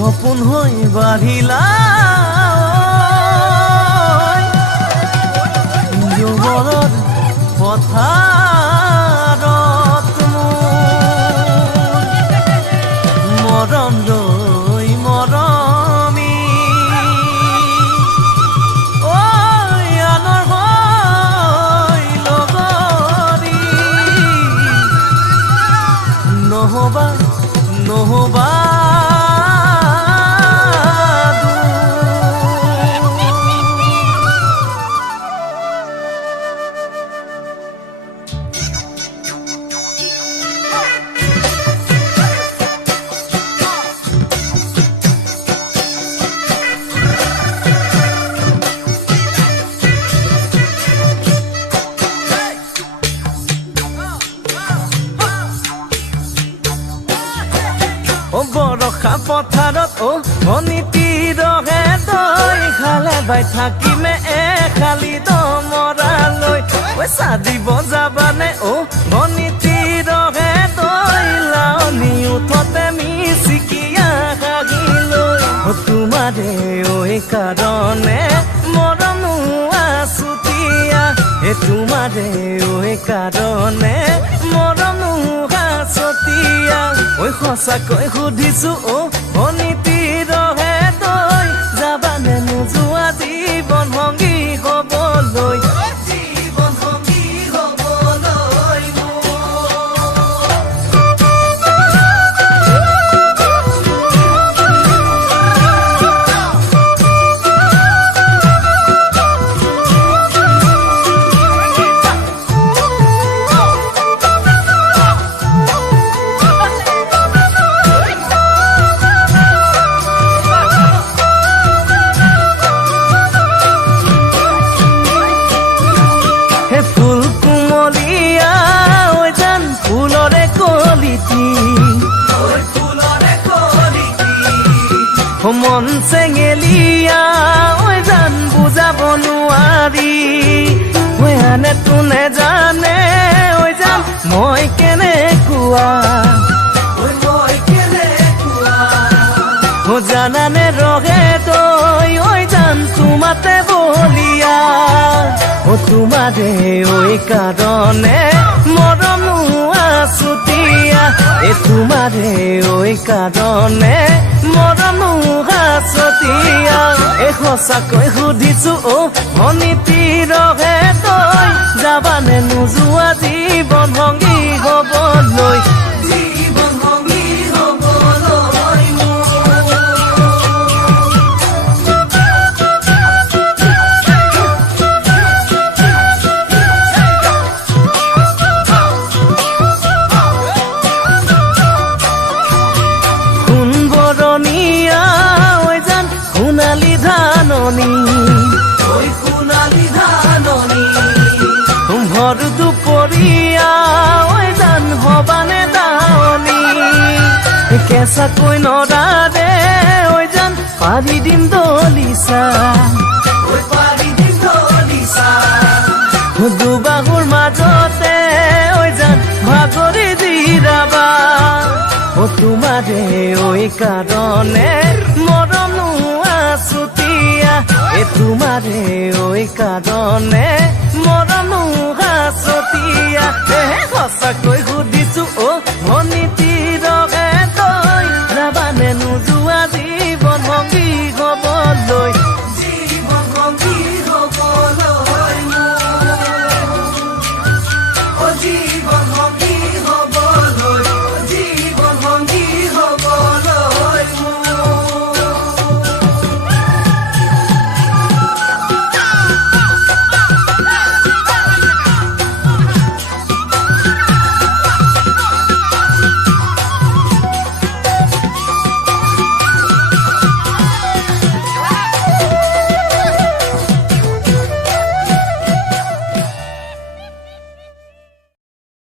সপোন হৈ বাঢ়িলা যুৱৰত পথাৰত মৰম লৈ মৰমি আনৰ হৈ লগৰী নহবা নহবা বৰষা পথাৰত অনিতিৰহে তই খালে বাই থাকিমে খালি দমৰালৈ পইচা দিব যাবানে অনিতিৰহে তই লাৱনি উঠতে মিচিকিয়া হাগিলৈ তোমাৰে কাৰণে মৰমো আছুতীয়া তোমাৰে কাৰণে মৰমো আছতীয়া সঁচাকৈ সুধিছো অনিতিৰহে তই যাবানে নোযোৱা জীৱন সংগী হবলৈ জীৱন সংগী হবলৈ মন চেঙেলিয়া জান বুজাব নোৱাৰি আনে তোনে জানে জান মই কেনেকুৱা জানানে ৰহে তই জান তোমাতে বলিয়া তোমাৰে কাৰণে মৰমো আছুতীয়া তোমাৰে কাৰণে মৰমো আছতীয়া সঁচাকৈ সুধিছো অনিতিৰহে তই যাবানে নোযোৱা জীৱন সংগী হবলৈ জীৱন সংগী হবলৈ সোণালী ধাননি ভৰ দুপৰীয়া জান হবানে দাৱনি কেঁচাকৈ নৰাৰে জান পাৰি দিম দলিচা দুবাহুৰ মাজতে জান ভাগৰি জিৰাবা তোমাৰে কাৰণে মৰমো আছুতীয়া তোমাৰে কাৰণে মৰমো আছতীয়া সঁচাকৈ সুধিছো